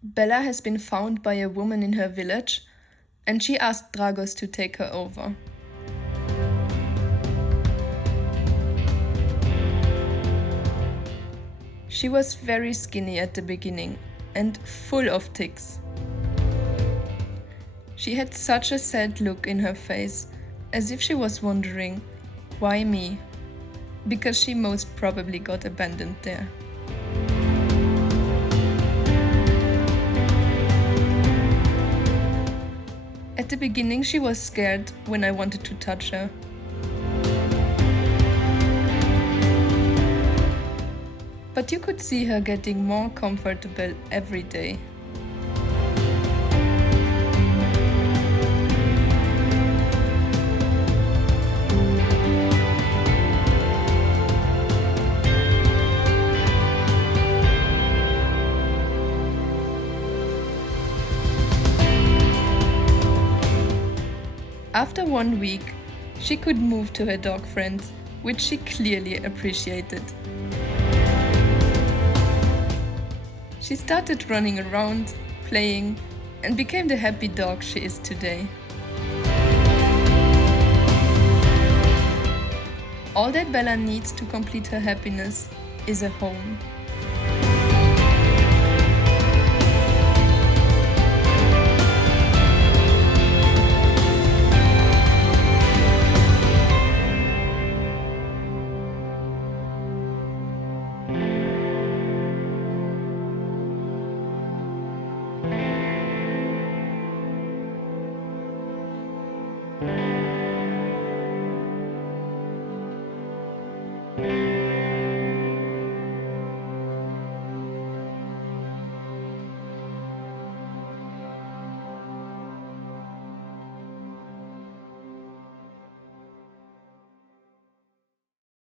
Bella has been found by a woman in her village, and she asked Dragos to take her over. She was very skinny at the beginning and full of ticks. She had such a sad look in her face, as if she was wondering, why me? Because she most probably got abandoned there. At the beginning she was scared when I wanted to touch her. But you could see her getting more comfortable every day. After 1 week, she could move to her dog friends, which she clearly appreciated. She started running around, playing, and became the happy dog she is today. All that Bella needs to complete her happiness is a home.